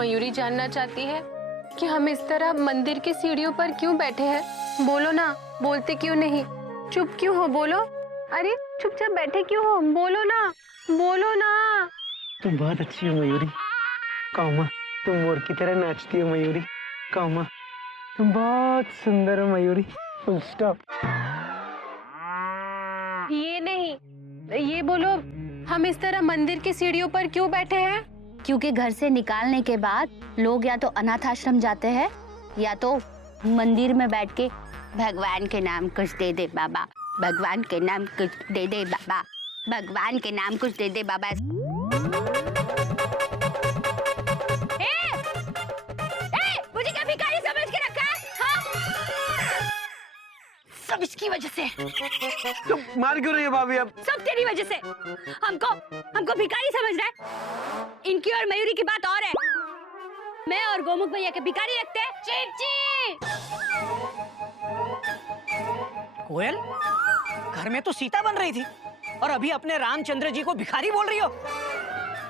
मयूरी जानना चाहती है कि हम इस तरह मंदिर की सीढ़ियों पर क्यों बैठे हैं। बोलो ना, बोलते क्यों नहीं? चुप क्यों हो? बोलो। अरे चुपचाप बैठे क्यों हो? बोलो ना, बोलो ना। तुम बहुत अच्छी हो मयूरी। कौमा, तुम मोर की तरह नाचती हो मयूरी। कौमा, तुम बहुत सुंदर हो मयूरी। Full stop. ये नहीं, ये बोलो, हम इस तरह मंदिर की सीढ़ियों पर क्यों बैठे हैं? क्योंकि घर से निकालने के बाद लोग या तो अनाथ आश्रम जाते हैं या तो मंदिर में बैठ के भगवान के नाम कुछ दे दे बाबा, भगवान के नाम कुछ दे दे बाबा, भगवान के नाम कुछ दे दे बाबा। मुझे क्या भिखारी समझ के रखा है? हाँ? सब इसकी वजह से। तो मार क्यों रही है भाभी? अब सब तेरी वजह से। हमको भिखारी समझ रहा है? इनकी और मयूरी की बात और है। मैं और गोमुख भैया के भिखारी लगते हैं। चीची! कोयल, घर में तो सीता बन रही थी और अभी अपने रामचंद्र जी को भिखारी बोल रही हो।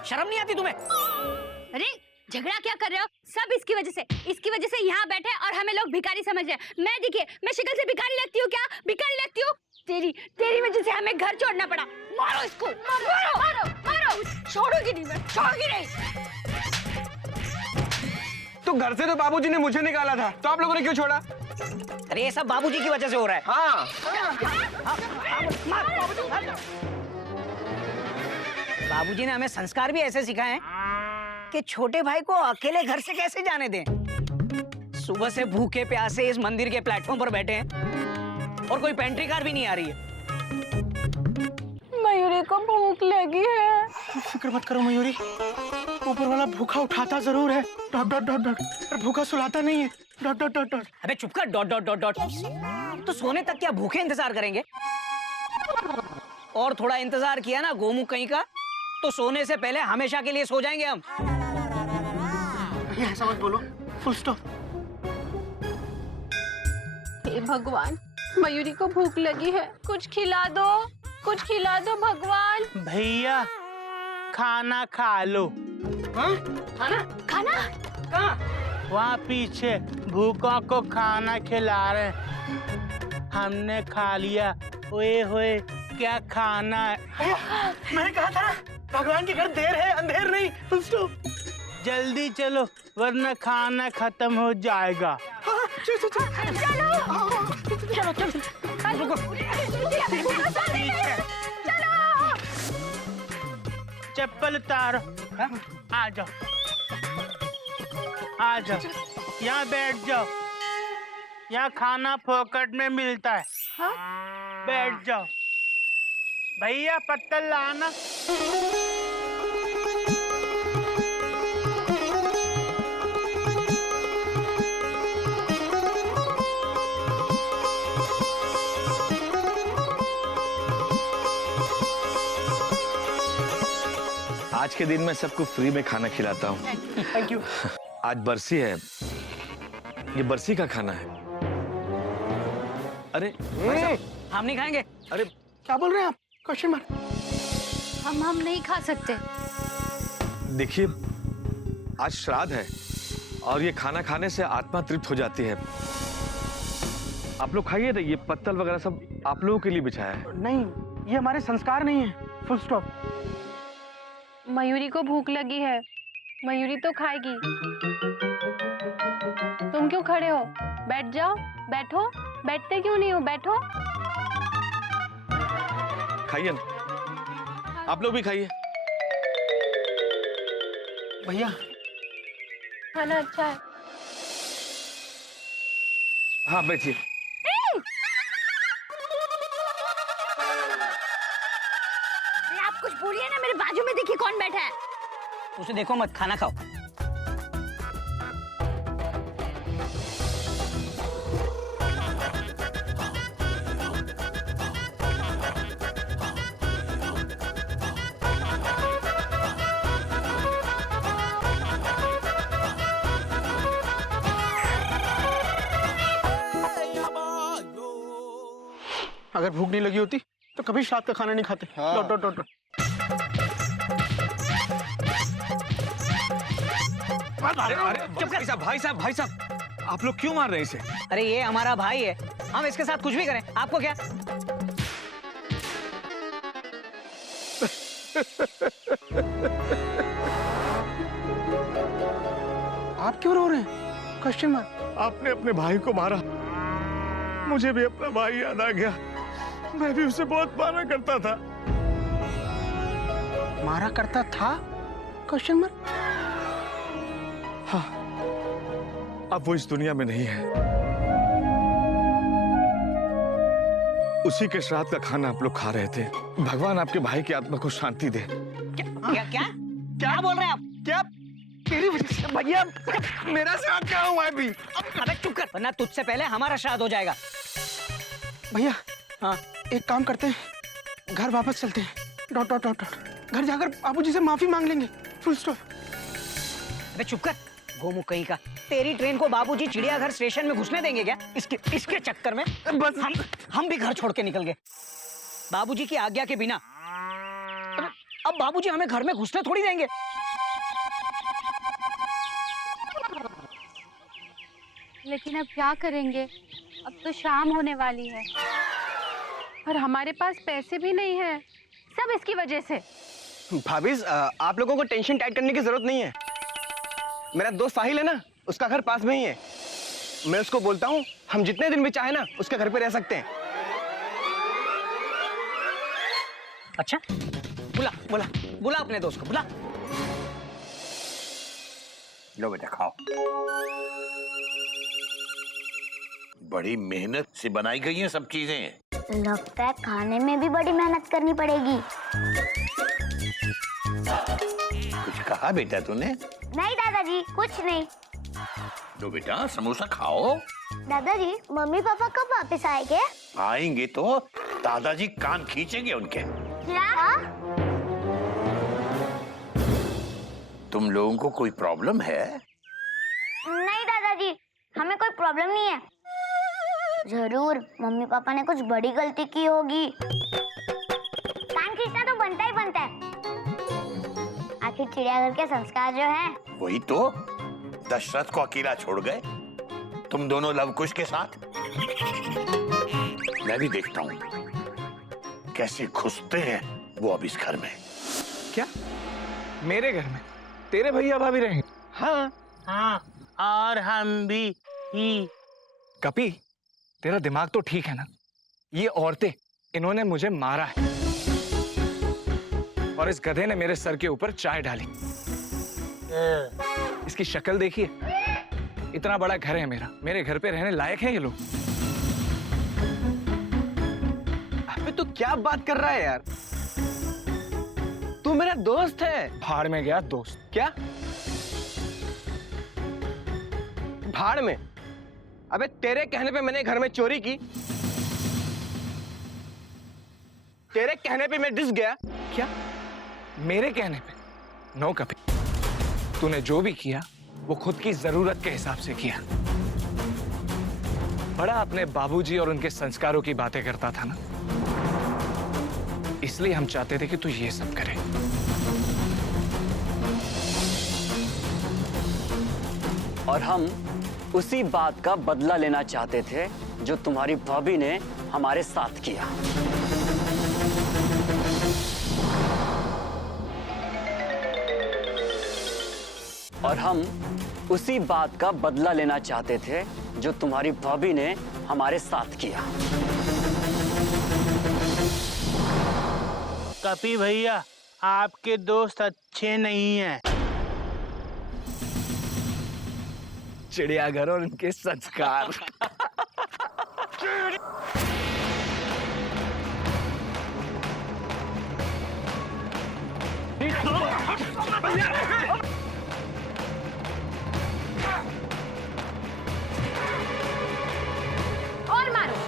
शर्म नहीं आती तुम्हें? अरे झगड़ा क्या कर रहे हो? सब इसकी वजह से। इसकी वजह से यहाँ बैठे और हमें लोग भिखारी समझ रहे हैं। मैं देखिए, मैं शक्ल से भिखारी लगती हूँ क्या? भिखारी लगती हूँ? तेरी वजह से हमें घर छोड़ना पड़ा। मारो इसको, मारो मारो मारो। छोड़ूंगी नहीं, मैं छोड़ूंगी नहीं। तो घर से तो बाबूजी ने मुझे निकाला था, तो आप लोगों ने क्यों छोड़ा? अरे ये सब बाबूजी की वजह से हो रहा है। हाँ। बाबूजी ने हमें संस्कार भी ऐसे सिखाए हैं कि छोटे भाई को अकेले घर से कैसे जाने दें। सुबह से भूखे प्यासे इस मंदिर के प्लेटफॉर्म पर बैठे हैं और कोई पेंट्री कार भी नहीं आ रही है। मयूरी को भूख लगी है। फिक्र मत करो मयूरी, ऊपर वाला भूखा उठाता जरूर है, डॉट डॉट डॉट डॉट, पर भूखा सुलाता नहीं है, डॉट डॉट डॉट डॉट। अबे चुप कर, डॉट डॉट डॉट डॉट। तो सोने तक क्या भूखे इंतजार करेंगे? और थोड़ा इंतजार किया ना गोमुख कहीं का, तो सोने से पहले हमेशा के लिए सो जाएंगे हम। ऐसा मत बोलो, फुल स्टॉप। हे भगवान, मयूरी को भूख लगी है, कुछ खिला दो, कुछ खिला दो भगवान। भैया खाना खा लो। हाँ? खाना? वहाँ पीछे भूखों को खाना खिला रहे, हमने खा लिया। ओए होए, क्या खाना है? मैंने कहा था ना, भगवान के घर देर है, अंधेर नहीं। Full stop. जल्दी चलो वरना खाना खत्म हो जाएगा। चप्पल उतारो। आ जाओ, आ जाओ, यहाँ बैठ जाओ, यहाँ खाना फोकट में मिलता है। हाँ? बैठ जाओ। भैया पत्तल लाना। आज के दिन मैं सबको फ्री में खाना खिलाता हूँ। Thank you. आज बरसी है, ये बरसी का खाना है। अरे हम नहीं खाएंगे। अरे क्या बोल रहे हैं आप? Question mark. हम नहीं खा सकते। देखिए, आज श्राद्ध है और ये खाना खाने से आत्मा तृप्त हो जाती है। आप लोग खाइए ना, ये पत्तल वगैरह सब आप लोगों के लिए बिछाया है। नहीं, ये हमारे संस्कार नहीं है। Full stop. मयूरी को भूख लगी है, मयूरी तो खाएगी। तुम क्यों खड़े हो? बैठ जाओ, बैठो। बैठते क्यों नहीं हो? बैठो। खाइए ना, आप लोग भी खाइए। भैया खाना अच्छा है। हाँ बैठिए। आप कुछ बोलिए ना, मेरे बाजू में देखिए कौन बैठा है। उसे देखो मत, खाना खाओ। अगर भूख नहीं लगी होती तो कभी रात का खाना नहीं खाते। Dot dot dot dot. भाई साहब भाई साहब भाई साहब, आप लोग क्यों मार रहे हैं इसे? अरे ये हमारा भाई है, हम इसके साथ कुछ भी करें, आपको क्या? आप क्यों रो रहे हैं? Question mark. आपने अपने भाई को मारा, मुझे भी अपना भाई याद आ गया। मैं भी उसे बहुत मारा करता था। मारा करता था? Question mark. हाँ, अब वो इस दुनिया में नहीं है। उसी के श्राद्ध का खाना आप लोग खा रहे थे। भगवान आपके भाई की आत्मा को शांति दे। क्या क्या क्या बोल रहे हैं आप? क्या तेरी वजह से भैया मेरा श्राद्ध क्या हुआ है अभी? अबे चुप कर, वरना तुझसे पहले हमारा श्राद्ध हो जाएगा। भैया हाँ, एक काम करते हैं, घर वापस चलते हैं। Dot dot dot dot. घर जाकर बाबूजी से माफी मांग लेंगे। Full stop. अबे चुप कर, गोमुख कहीं का। तेरी ट्रेन को बाबूजी चिड़ियाघर स्टेशन में घुसने देंगे क्या? इसके चक्कर में बस हम भी घर छोड़ के निकल गए बाबूजी की आज्ञा के बिना। अब बाबूजी हमें घर में घुसने थोड़ी देंगे। लेकिन अब क्या करेंगे? अब तो शाम होने वाली है और हमारे पास पैसे भी नहीं है। सब इसकी वजह से। भाभी आप लोगों को टेंशन टाइट करने की जरूरत नहीं है। मेरा दोस्त साहिल है ना, उसका घर पास में ही है। मैं उसको बोलता हूँ हम जितने दिन भी चाहे ना उसके घर पे रह सकते हैं। अच्छा, बुला बुला बुला अपने दोस्त को बुला। लो बेटा खाओ। बड़ी मेहनत से बनाई गई हैं सब चीजें। लगता है खाने में भी बड़ी मेहनत करनी पड़ेगी। कुछ कहा बेटा तूने? नहीं दादाजी, कुछ नहीं। लो बेटा समोसा खाओ। दादाजी, मम्मी पापा कब वापस आएंगे? आएंगे तो दादाजी कान खींचेंगे उनके। क्या? तुम लोगों को कोई प्रॉब्लम है? नहीं दादाजी, हमें कोई प्रॉब्लम नहीं है। जरूर मम्मी पापा ने कुछ बड़ी गलती की होगी। कान खींचना तो बनता ही बनता है। आखिर चिड़ियाघर के संस्कार जो हैं। वही तो, दशरथ को अकेला छोड़ गए तुम दोनों लवकुश के साथ। मैं भी देखता हूँ कैसे घुसते हैं वो अब इस घर में। क्या मेरे घर में तेरे भैया भाभी रहेंगे? हाँ हाँ, और हम भी ही। कपी, तेरा दिमाग तो ठीक है ना? ये औरतें, इन्होंने मुझे मारा है और इस गधे ने मेरे सर के ऊपर चाय डाली। इसकी शक्ल देखिए, इतना बड़ा घर है मेरा, मेरे घर पे रहने लायक है ये लोग? अबे तू क्या बात कर रहा है यार? तू मेरा दोस्त है। भाड़ में गया दोस्त। क्या भाड़ में? अबे तेरे कहने पे मैंने घर में चोरी की, तेरे कहने पे मैं डिस गया। क्या मेरे कहने पे? नो कपी, तूने जो भी किया वो खुद की जरूरत के हिसाब से किया। बड़ा अपने बाबूजी और उनके संस्कारों की बातें करता था ना, इसलिए हम चाहते थे कि तू ये सब करे। और हम उसी बात का बदला लेना चाहते थे जो तुम्हारी भाभी ने हमारे साथ किया। और हम उसी बात का बदला लेना चाहते थे जो तुम्हारी भाभी ने हमारे साथ किया। कपी भैया, आपके दोस्त अच्छे नहीं हैं। चिड़ियाघर और उनके संस्कार। और मारो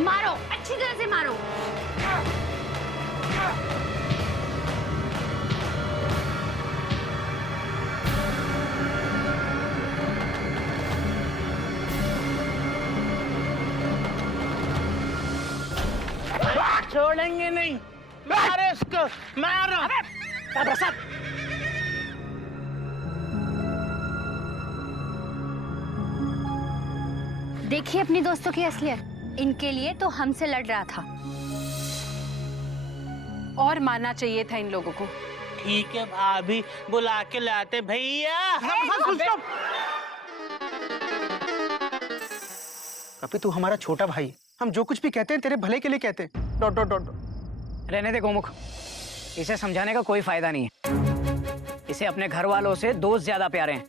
मारो, अच्छी तरह से मारो। छोड़ेंगे नहीं, मारो इसको, मारो। प्रसाद देखिए अपनी दोस्तों की असलियत, इनके लिए तो हमसे लड़ रहा था। और मानना चाहिए था इन लोगों को। ठीक है भाभी, बुला के लाते भैया। कपी तू हमारा छोटा भाई है। हम जो कुछ भी कहते हैं तेरे भले के लिए कहते हैं। Dot dot dot dot. रहने दे गोमुख, इसे समझाने का कोई फायदा नहीं है। इसे अपने घर वालों से दोस्त ज्यादा प्यारे हैं।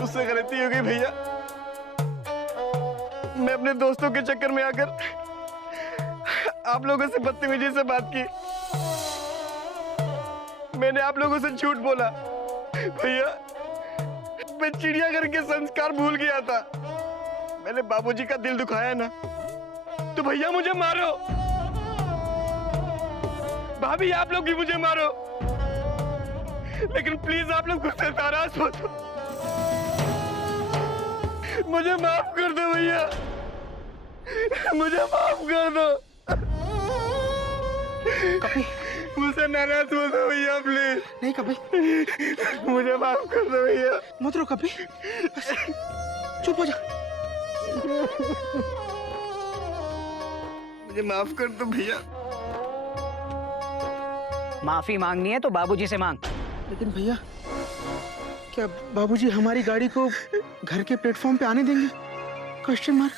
मुझसे गलती हो गई भैया। मैं अपने दोस्तों के चक्कर में आकर आप लोगों से बदतमीजी से बात की। मैंने आप लोगों से झूठ बोला भैया। मैं चिड़ियाघर के संस्कार भूल गया था। मैंने बाबूजी का दिल दुखाया ना, तो भैया मुझे मारो। भाभी आप लोग भी मुझे मारो, लेकिन प्लीज आप लोग मुझसे नाराज मत हो। मुझे माफ कर दो भैया, मुझे माफ कर दो। कपी मुझसे नाराज मत हो भैया प्लीज। नहीं कपी, मुझे माफ कर दो भैया। मत रो कपी, चुप हो जा। मुझे माफ कर दो भैया। माफी मांगनी है तो बाबूजी से मांग। लेकिन भैया, क्या बाबूजी हमारी गाड़ी को घर के प्लेटफॉर्म पे आने देंगे? Question mark.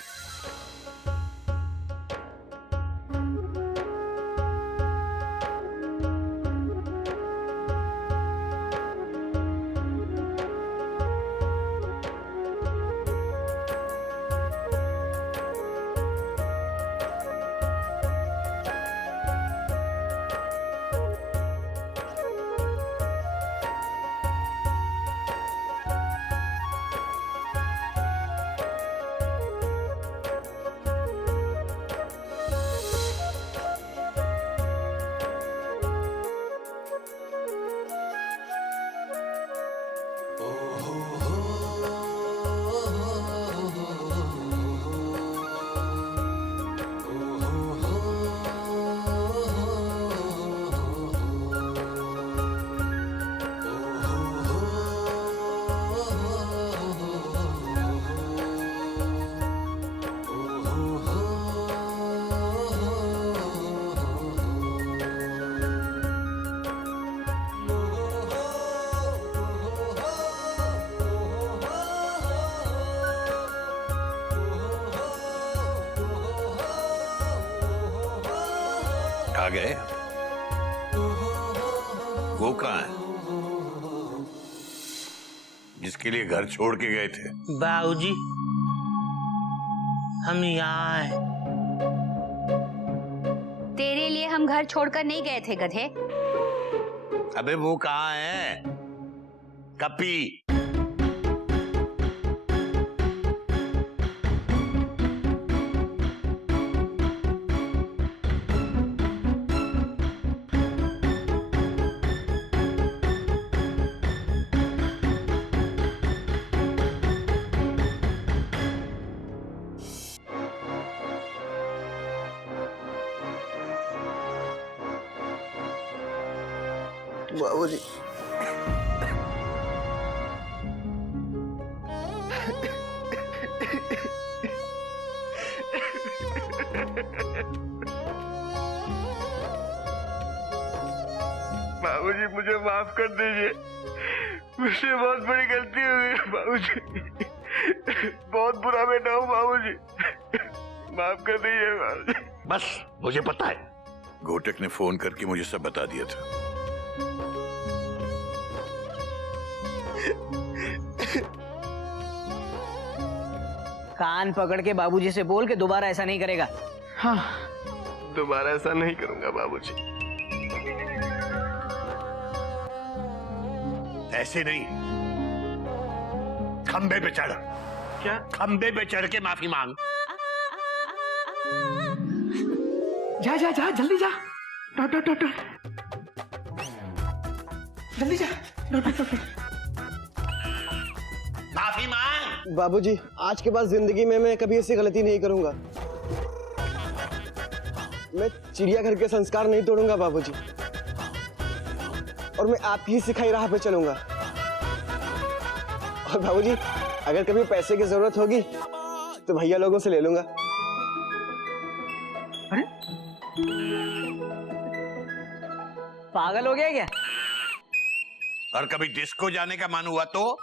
आ गए? वो कहाँ है जिसके लिए घर छोड़ के गए थे? बाबूजी, हम यहाँ हैं। तेरे लिए हम घर छोड़कर नहीं गए थे गधे। अबे वो कहाँ है? कपी। बाबूजी, बाबूजी मुझे माफ कर दीजिए। मुझसे बहुत बड़ी गलती हो गई बाबूजी। बहुत बुरा बेटा हूँ बाबूजी। माफ कर दीजिए बाबूजी। बस मुझे पता है, घोटक ने फोन करके मुझे सब बता दिया था। कान पकड़ के बाबूजी से बोल के दोबारा ऐसा नहीं करेगा। हाँ, दोबारा ऐसा नहीं करूंगा बाबूजी। ऐसे नहीं, खंबे पे चढ़। क्या? खंबे पे चढ़ के माफी मांग। जा जा जा, जल्दी जा। Dot dot dot dot. जल्दी जा। Dot dot dot. माफी मांग। बाबूजी, आज के बाद जिंदगी में मैं कभी ऐसी गलती नहीं करूंगा। मैं चिड़ियाघर के संस्कार नहीं तोड़ूंगा बाबूजी, और मैं आपकी सिखाई राह पे चलूंगा। और बाबूजी, अगर कभी पैसे की जरूरत होगी तो भैया लोगों से ले लूंगा। अरे पागल हो गया क्या? और कभी डिस्को जाने का मन हुआ तो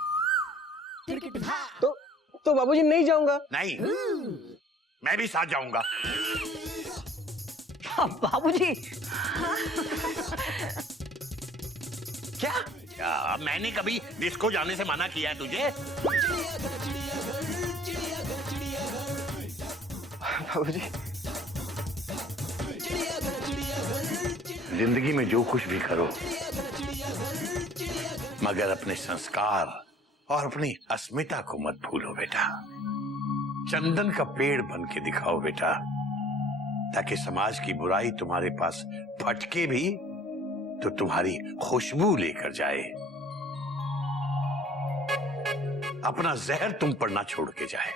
बाबूजी नहीं जाऊंगा। नहीं, मैं भी साथ जाऊंगा। बाबूजी क्या मैंने कभी डिस्को जाने से मना किया है तुझे? बाबूजी, जिंदगी में जो कुछ भी करो, मगर अपने संस्कार और अपनी अस्मिता को मत भूलो बेटा। चंदन का पेड़ बन के दिखाओ बेटा, ताकि समाज की बुराई तुम्हारे पास फटके भी तो तुम्हारी खुशबू लेकर जाए, अपना जहर तुम पर ना छोड़ के जाए।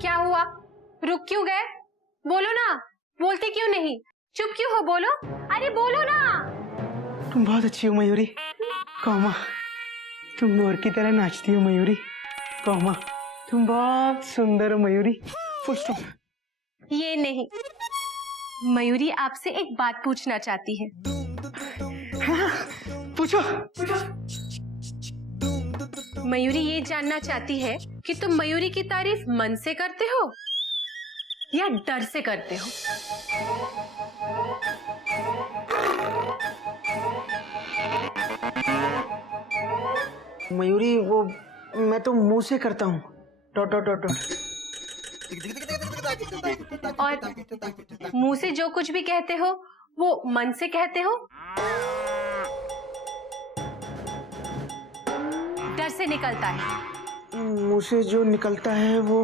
क्या हुआ? रुक क्यों गए? बोलो ना, बोलते क्यों नहीं? चुप क्यों हो? बोलो, अरे बोलो ना। तुम बहुत अच्छी हो मयूरी। कौमा, तुम मोर की तरह नाचती हो मयूरी। कौमा, तुम बहुत सुंदर हो मयूरी। Full stop. ये नहीं, मयूरी आपसे एक बात पूछना चाहती है। पूछो। मयूरी ये जानना चाहती है कि तुम मयूरी की तारीफ मन से करते हो या डर से करते हो? मयूरी, वो मैं तो मुंह से करता हूँ। Dot dot dot dot. और मुंह से जो कुछ भी कहते हो वो मन से कहते हो? डर से निकलता है। मुंह से जो निकलता है वो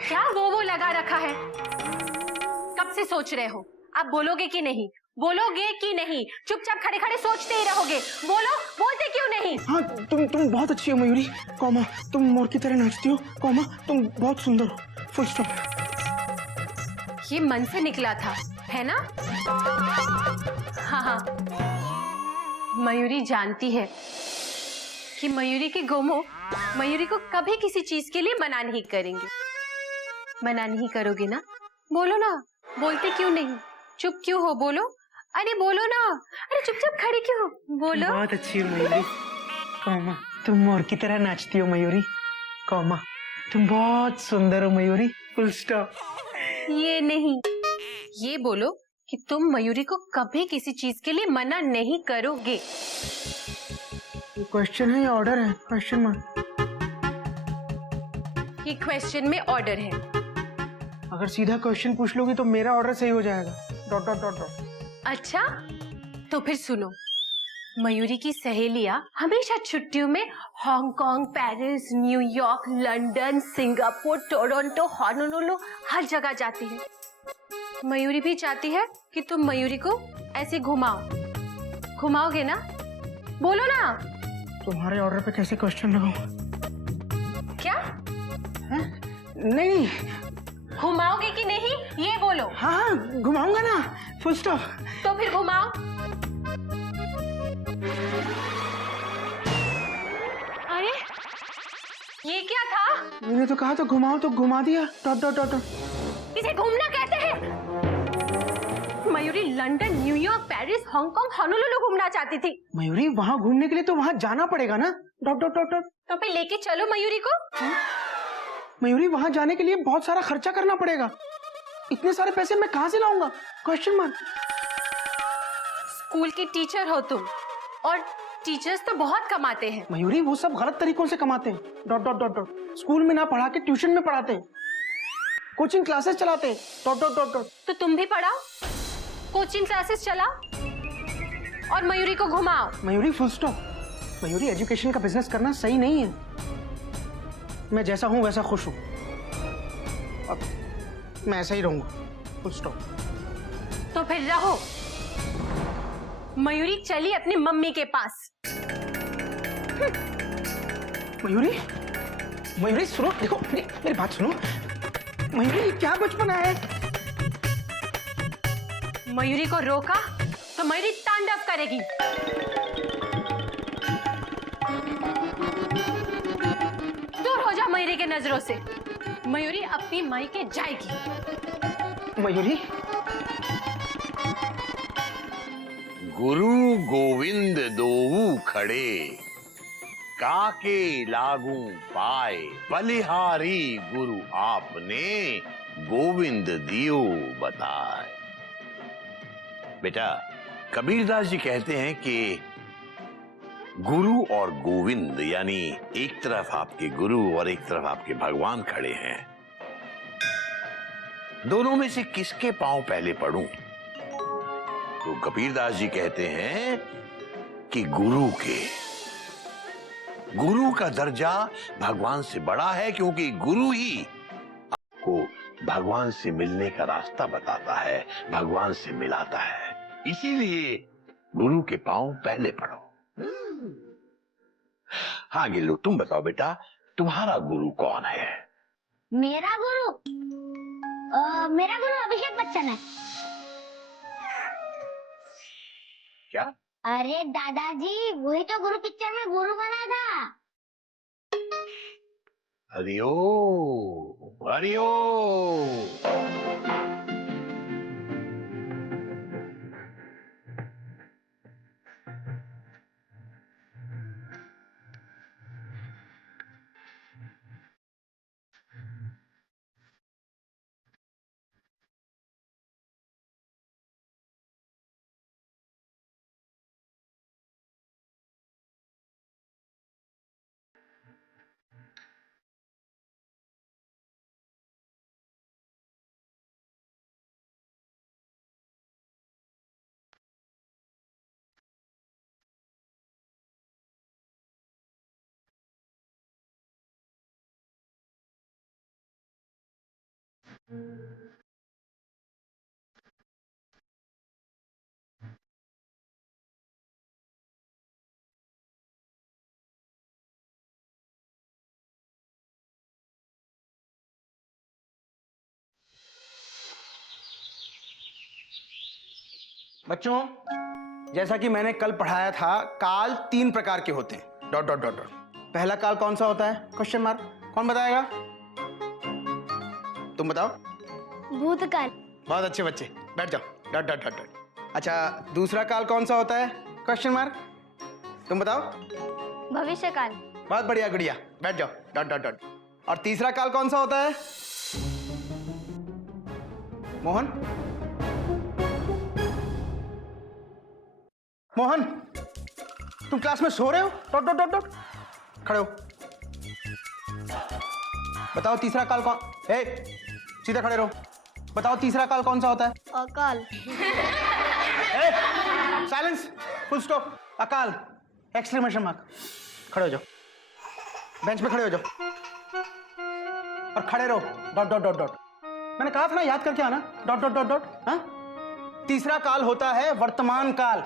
क्या वो लगा रखा है? कब से सोच रहे हो? आप बोलोगे कि नहीं? बोलोगे कि नहीं? चुपचाप खड़े खड़े सोचते ही रहोगे। बोलो, बोलते क्यों नहीं? हाँ, तुम बहुत अच्छी हो मयूरी। कौमा, तुम मोर की तरह नाचती हो। कौमा, तुम बहुत सुंदर हो। Full stop. ये मन से निकला था, है ना? हाँ, मयूरी जानती है कि मयूरी के गोमो मयूरी को कभी किसी चीज के लिए मना नहीं करेंगे। मना नहीं करोगे ना? बोलो ना, बोलते क्यों नहीं? चुप क्यों हो? बोलो, अरे बोलो ना। अरे चुपचाप खड़ी क्यों हो? बोलो। बहुत अच्छी हो मयूरी। कौमा, तुम मोर की तरह नाचती हो मयूरी। कौमा, तुम बहुत सुंदर हो मयूरी। Full stop. ये नहीं, ये बोलो कि तुम मयूरी को कभी किसी चीज के लिए मना नहीं करोगे। ये क्वेश्चन है या ऑर्डर है? Question mark. ये क्वेश्चन में ऑर्डर है। अगर सीधा क्वेश्चन पूछ लोगी तो मेरा ऑर्डर सही हो जाएगा। Dot dot dot dot. अच्छा, तो फिर सुनो। मयूरी की सहेलियां हमेशा छुट्टियों में Hong Kong, Paris, New York, London, Singapore, Toronto, Honolulu हर जगह जाती है। मयूरी भी चाहती है कि तुम मयूरी को ऐसे घुमाओ। घुमाओगे ना? बोलो ना। तुम्हारे ऑर्डर पे कैसे क्वेश्चन लगाऊं? क्या? नहीं। घुमाओगे कि नहीं? ये बोलो। हाँ, घुमाऊंगा ना। Full stop. तो फिर घुमाओ। अरे ये क्या था? मैंने तो कहा तो घुमाओ, तो घुमा दिया। Dot dot dot dot. इसे घूमना कहते हैं। Mayuri London, New York, Paris, Hong Kong, Honolulu घूमना चाहती थी। मयूरी, वहाँ घूमने के लिए तो वहाँ जाना पड़ेगा ना। Dot dot dot dot. तो फिर लेके चलो मयूरी को। मयूरी, वहाँ जाने के लिए बहुत सारा खर्चा करना पड़ेगा। इतने सारे पैसे मैं कहाँ से लाऊंगा? Question mark. स्कूल की टीचर हो तुम, और टीचर्स तो बहुत कमाते हैं। मयूरी वो सब गलत तरीकों से कमाते हैं। Dot dot dot dot. School में ना पढ़ा के ट्यूशन में पढ़ाते हैं, कोचिंग क्लासेस चलाते हैं। Dot dot dot dot. तो तुम भी पढ़ाओ, कोचिंग क्लासेस चलाओ और मयूरी को घुमाओ। Mayuri full stop. Mayuri education का बिजनेस करना सही नहीं है। मैं जैसा हूं वैसा खुश हूं, अब मैं ऐसा ही रहूंगा। Full stop. तो फिर रहो। मयूरी चली अपनी मम्मी के पास। मयूरी, मयूरी सुनो, देखो मेरी बात सुनो। मयूरी ये क्या बचपन है? मयूरी को रोका तो मयूरी तांडव करेगी। दूर हो जा मयूरी के नजरों से। मयूरी अपनी माई के जाएगी। मयूरी, गुरु गोविंद दोऊ खड़े, काके लागू पाए, बलिहारी गुरु आपने, गोविंद दियो बताए। बेटा, कबीरदास जी कहते हैं कि गुरु और गोविंद यानी एक तरफ आपके गुरु और एक तरफ आपके भगवान खड़े हैं। दोनों में से किसके पांव पहले पड़ूं? तो कबीरदास जी कहते हैं कि गुरु के। गुरु का दर्जा भगवान से बड़ा है, क्योंकि गुरु ही आपको भगवान से मिलने का रास्ता बताता है, भगवान से मिलाता है। इसीलिए गुरु के पांव पहले पड़ो। हाँ गिल्लू, तुम बताओ बेटा, तुम्हारा गुरु कौन है? मेरा गुरु अभिषेक बच्चन है। क्या? अरे दादाजी, वही तो गुरु पिक्चर में गुरु बना था। हरिओ हरिओ। बच्चों, जैसा कि मैंने कल पढ़ाया था, काल 3 प्रकार के होते हैं। Dot dot dot dot. पहला काल कौन सा होता है? Question mark. कौन बताएगा? तुम बताओ। भूतकाल। बहुत अच्छे बच्चे, बैठ जाओ। Dot dot dot dot. अच्छा, दूसरा काल कौन सा होता है? Question mark. तुम बताओ। भविष्यकाल। बहुत बढ़िया गुड़िया, बैठ जाओ। Dot dot dot. और तीसरा काल कौन सा होता है? मोहन, मोहन, तुम क्लास में सो रहे हो? Dot dot dot dot. खड़े हो। बताओ तीसरा काल कौन? सीधा खड़े रहो। बताओ तीसरा काल कौन सा होता है? अकाल। Silence, full stop. अकाल, एक्सक्लेमेशन मार्क। खड़े हो जाओ, बेंच पे खड़े हो जाओ और खड़े रहो। Dot dot dot dot. मैंने कहा था ना, याद करके आना। Dot dot dot dot. हाँ, तीसरा काल होता है वर्तमान काल।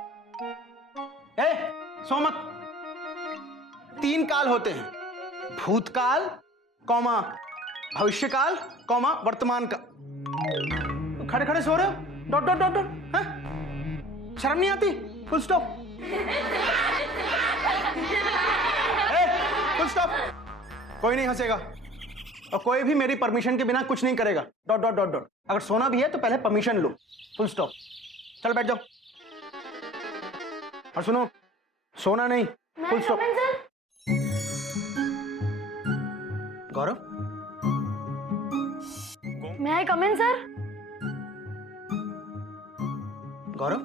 सो मत। 3 काल होते हैं, भूतकाल, कौमा भविष्यकाल, कौमा वर्तमान काल। खड़े खड़े सो रहे हो? Dot dot dot dot. हाँ, शर्म नहीं आती? Full stop. Full stop. कोई नहीं हंसेगा और कोई भी मेरी परमिशन के बिना कुछ नहीं करेगा। Dot dot dot dot. अगर सोना भी है तो पहले परमिशन लो। Full stop. चल बैठ जाओ। और सुनो, सोना नहीं, फुल स्टॉप। गौरव, मैं आई कम इन सर? गौरव,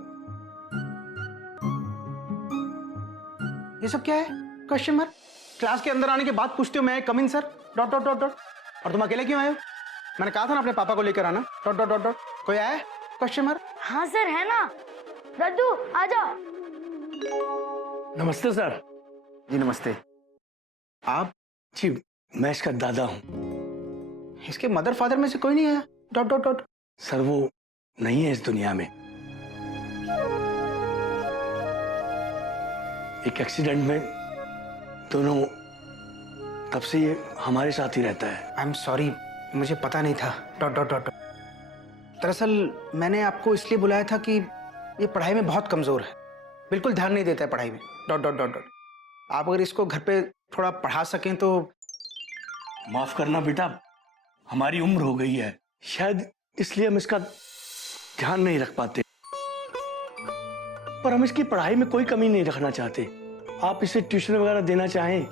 ये सब क्या है? Question mark. क्लास के अंदर आने के बाद पूछते हो मैं come in sir dot dot dot dot. और तुम अकेले क्यों आए हो? मैंने कहा था ना अपने पापा को लेकर आना डॉट डॉट डॉट डॉट। कोई आया है? Question mark. हाँ सर है ना। दद्दू आ जाओ। नमस्ते सर। जी नमस्ते। आप? जी मैं इसका दादा हूँ। इसके मदर फादर में से कोई नहीं आया डॉट डॉट डॉट। सर वो नहीं है इस दुनिया में। एक एक्सीडेंट में दोनों, तब से ये हमारे साथ ही रहता है। आई एम सॉरी, मुझे पता नहीं था डॉट डॉट डॉट। दरअसल मैंने आपको इसलिए बुलाया था कि ये पढ़ाई में बहुत कमजोर है, बिल्कुल ध्यान नहीं देता है पढ़ाई में डॉट डॉट डॉट डॉट। आप अगर इसको घर पे थोड़ा पढ़ा सकें तो। माफ करना बेटा, हमारी उम्र हो गई है, शायद इसलिए हम इसका ध्यान नहीं रख पाते, पर हम इसकी पढ़ाई में कोई कमी नहीं रखना चाहते। आप इसे ट्यूशन वगैरह देना चाहें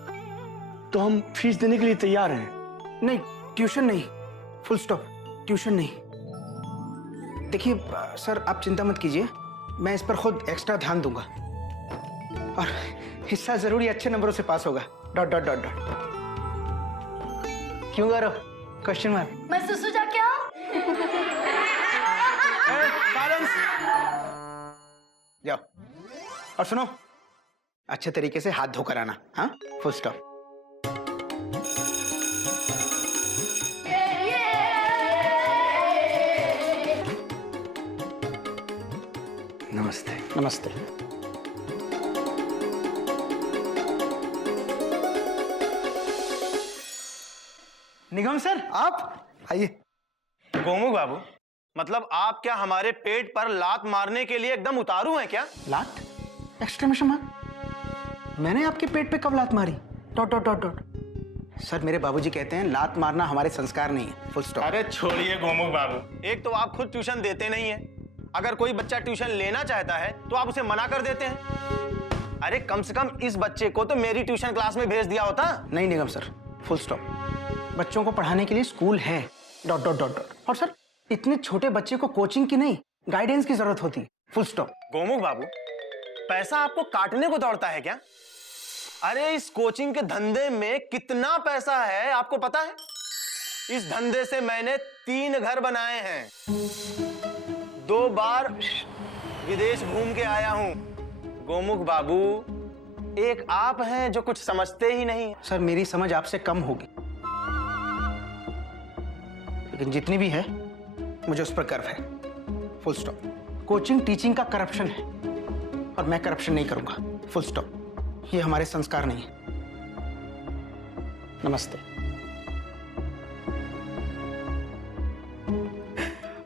तो हम फीस देने के लिए तैयार हैं। नहीं ट्यूशन नहीं, फुल स्टॉप, ट्यूशन नहीं। देखिए सर आप चिंता मत कीजिए, मैं इस पर खुद एक्स्ट्रा ध्यान दूंगा और हिस्सा जरूर ही अच्छे नंबरों से पास होगा डॉट डॉट डॉट डॉट। क्यों कर रहे हो? Question mark. मैं सुसु जाके आऊं? जाओ और सुनो, अच्छे तरीके से हाथ धोकर आना। हाँ फुल स्टॉप। नमस्ते। नमस्ते। निगम सर आप आइए। गोमुख बाबू, मतलब आप क्या हमारे पेट पर लात मारने के लिए एकदम उतारू हैं क्या? लात? Exclamation mark. मैंने आपके पेट पे कब लात मारी dot dot dot dot. Sir मेरे बाबूजी कहते हैं लात मारना हमारे संस्कार नहीं है, फुल स्टॉप। अरे छोड़िए गोमुख बाबू, एक तो आप खुद ट्यूशन देते नहीं हैं, अगर कोई बच्चा ट्यूशन लेना चाहता है तो आप उसे मना कर देते हैं। अरे कम से कम इस बच्चे को तो मेरी ट्यूशन क्लास में भेज दिया होता। नहीं निगम सर, फुल स्टॉप। बच्चों को पढ़ाने के लिए स्कूल है डॉट डॉट डॉट डॉट। और सर इतने छोटे बच्चे को कोचिंग की नहीं, गाइडेंस की जरूरत होती है, फुल स्टॉप। गोमुख बाबू, पैसा आपको काटने को दौड़ता है क्या? अरे इस कोचिंग के धंधे में कितना पैसा है आपको पता है? इस धंधे से मैंने 3 घर बनाए हैं, 2 बार विदेश घूम के आया हूं। गोमुख बाबू, एक आप हैं जो कुछ समझते ही नहीं। सर मेरी समझ आपसे कम होगी, लेकिन जितनी भी है मुझे उस पर गर्व है, फुल स्टॉप। कोचिंग टीचिंग का करप्शन है और मैं करप्शन नहीं करूंगा, फुल स्टॉप। ये हमारे संस्कार नहीं है। नमस्ते।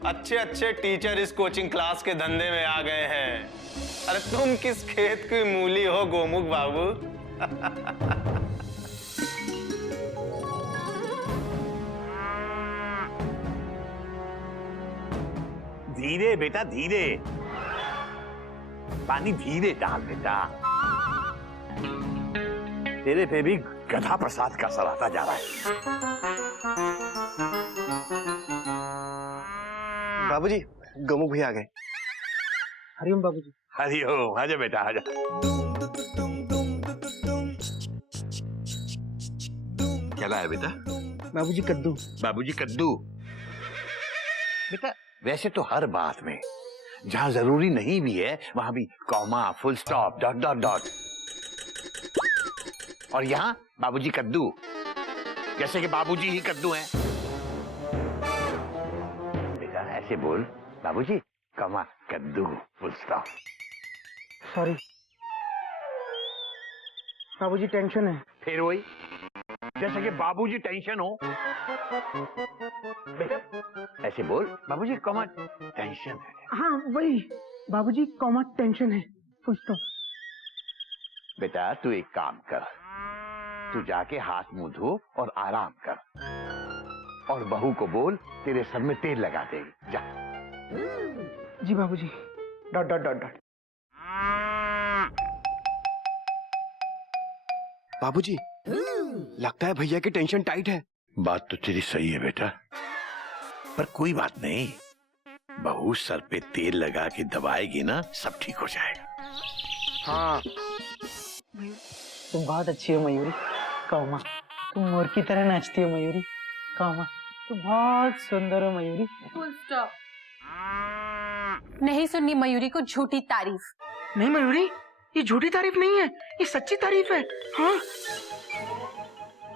अच्छे अच्छे टीचर इस कोचिंग क्लास के धंधे में आ गए हैं। अरे तुम किस खेत की मूली हो गोमुख बाबू? धीरे बेटा धीरे, पानी धीरे डाल बेटा। तेरे पे भी गधा प्रसाद का असर आता जा रहा है। बाबूजी, गोमुख भी आ गए। हरिओम बाबूजी। हरिओम, आजा बेटा आजा। क्या लाया बेटा? बाबूजी कद्दू। बाबूजी कद्दू। बेटा वैसे तो हर बात में जहां जरूरी नहीं भी है वहां भी comma, full stop, dot dot dot. और यहाँ बाबूजी कद्दू, जैसे कि बाबूजी ही कद्दू हैं। बेटा ऐसे बोल, बाबूजी कॉमा कद्दू, फुल स्टॉप। सॉरी बाबूजी, टेंशन है। फिर वही, जैसे कि बाबूजी टेंशन हो। बेटा ऐसे बोल, बाबूजी कॉमा टेंशन है। हाँ वही, बाबूजी कॉमा टेंशन है, फुल स्टॉप। बेटा तू एक काम कर, तू जाके हाथ मुंह धो और आराम कर, और बहू को बोल तेरे सर में तेल लगा देगी। जा। जी बाबूजी, डॉट डॉट डॉट डॉट। बाबूजी, लगता है भैया की टेंशन टाइट है। बात तो तेरी सही है बेटा, पर कोई बात नहीं, बहू सर पे तेल लगा के दबाएगी ना, सब ठीक हो जाएगा। हाँ, तुम बहुत अच्छी हो मयूरी। कहो माँ, तुम मोर की तरह नाचती हो मयूरी। कहो माँ, तुम बहुत सुंदर हो मयूरी। Full stop. नहीं सुननी मयूरी को झूठी तारीफ। नहीं मयूरी, ये झूठी तारीफ नहीं है, ये सच्ची तारीफ है। हाँ,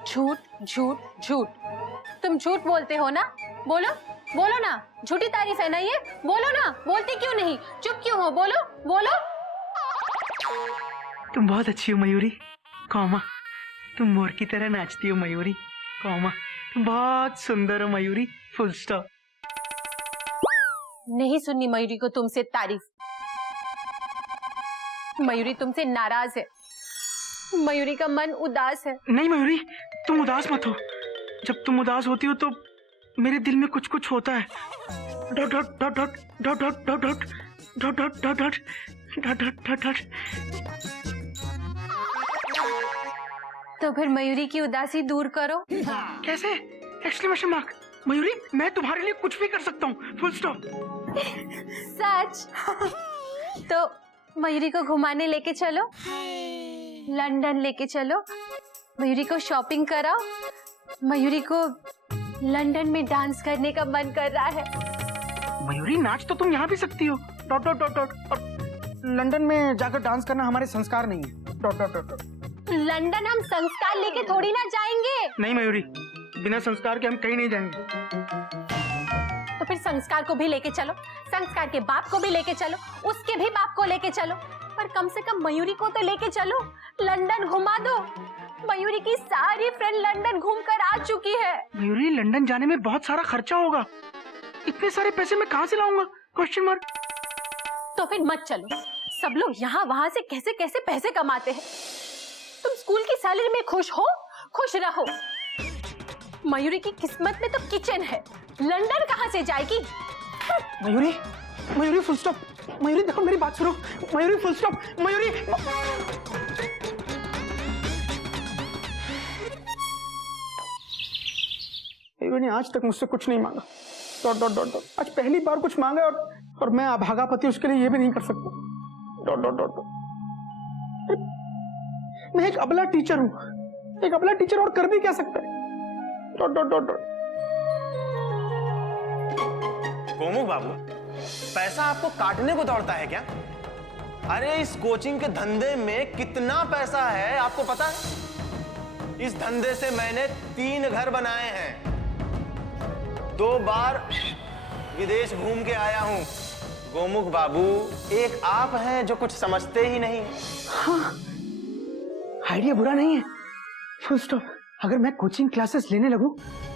झूठ झूठ झूठ। तुम झूठ बोलते हो ना? बोलो बोलो ना, झूठी तारीफ है ना ये? बोलो ना, बोलते क्यों नहीं? चुप क्यों हो? बोलो बोलो। तुम बहुत अच्छी हो मयूरी। कहो माँ, तुम मोर की तरह नाचती हो मयूरी। कहो माँ, तुम बहुत सुंदर हो मयूरी। Full stop. नहीं सुननी मयूरी को तुमसे तारीफ। मयूरी तुमसे नाराज है। मयूरी का मन उदास है। नहीं मयूरी, तुम उदास मत हो। जब तुम उदास होती हो तो मेरे दिल में कुछ कुछ होता है। Dot dot dot dot dot dot dot dot dot dot dot dot dot dot dot dot. तो फिर मयूरी की उदासी दूर करो। कैसे? Exclamation mark. मयूरी, मैं तुम्हारे लिए कुछ भी कर सकता हूँ। Full stop. सच? तो मयूरी को घुमाने लेके चलो, लंदन लेके चलो, मयूरी को शॉपिंग कराओ। मयूरी को लंदन में डांस करने का मन कर रहा है। मयूरी, नाच तो तुम यहाँ भी सकती हो। Dot dot dot dot. और लंदन में जाकर डांस करना हमारे संस्कार नहीं है। Dot dot dot dot. London हम संस्कार लेके थोड़ी ना जाएंगे। नहीं मयूरी, बिना संस्कार के हम कहीं नहीं जाएंगे। तो फिर संस्कार को भी लेके चलो, संस्कार के बाप को भी लेके चलो, उसके भी बाप को लेके चलो, पर कम से कम मयूरी को तो लेके चलो। लंदन घुमा दो। मयूरी की सारी फ्रेंड लंदन घूमकर आ चुकी है। मयूरी, लंदन जाने में बहुत सारा खर्चा होगा। इतने सारे पैसे मैं कहाँ से लाऊंगा? Question mark. तो फिर मत चलो। सब लोग यहाँ वहां से कैसे कैसे पैसे कमाते हैं। तुम स्कूल की सैलरी में खुश हो, खुश रहो। मयूरी की किस्मत में तो किचन है, लंदन कहाँ से जाएगी? Mayuri, Mayuri full stop. मयूरी देखो, मेरी बात सुनो। Mayuri full stop. मयूरी, मयूरी ने आज तक मुझसे कुछ नहीं मांगा। Dot dot dot dot. आज पहली बार कुछ मांगा और मैं अभागा पति उसके लिए ये भी नहीं कर सकता। Dot dot dot dot. मैं एक अबला टीचर हूँ, एक अबला टीचर और कर भी क्या सकता है? Dot dot dot dot. Gomukh बाबू, पैसा आपको काटने को दौड़ता है क्या? अरे इस कोचिंग के धंधे में कितना पैसा है आपको पता है? इस धंधे से मैंने 3 घर बनाए हैं, 2 बार विदेश घूम के आया हूं। गोमुख बाबू, एक आप हैं जो कुछ समझते ही नहीं। हाँ, आइडिया बुरा नहीं है। Full stop. अगर मैं कोचिंग क्लासेस लेने लगूं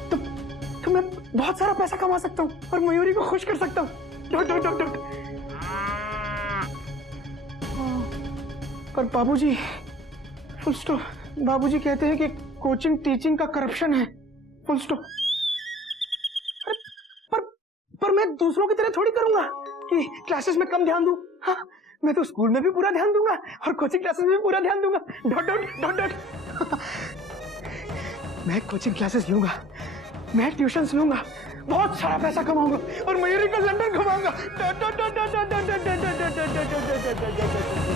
तो मैं बहुत सारा पैसा कमा सकता हूँ और मयूरी को खुश कर सकता हूँ। Dot dot dot dot. पर बाबूजी, फुल स्टॉप। बाबूजी कहते हैं कि कोचिंग टीचिंग का करप्शन है। Full stop. पर मैं दूसरों की तरह थोड़ी करूंगा कि क्लासेस में कम ध्यान दूं। हाँ, मैं तो स्कूल में भी पूरा ध्यान दूंगा और कोचिंग क्लासेस में भी पूरा ध्यान दूंगा। Dot dot dot dot. मैं कोचिंग क्लासेस लूंगा, मैं ट्यूशंस लूंगा, बहुत सारा पैसा कमाऊंगा और मयूरी को लंदन घुमाऊंगा। Dot dot dot dot dot dot dot dot dot dot dot dot dot dot.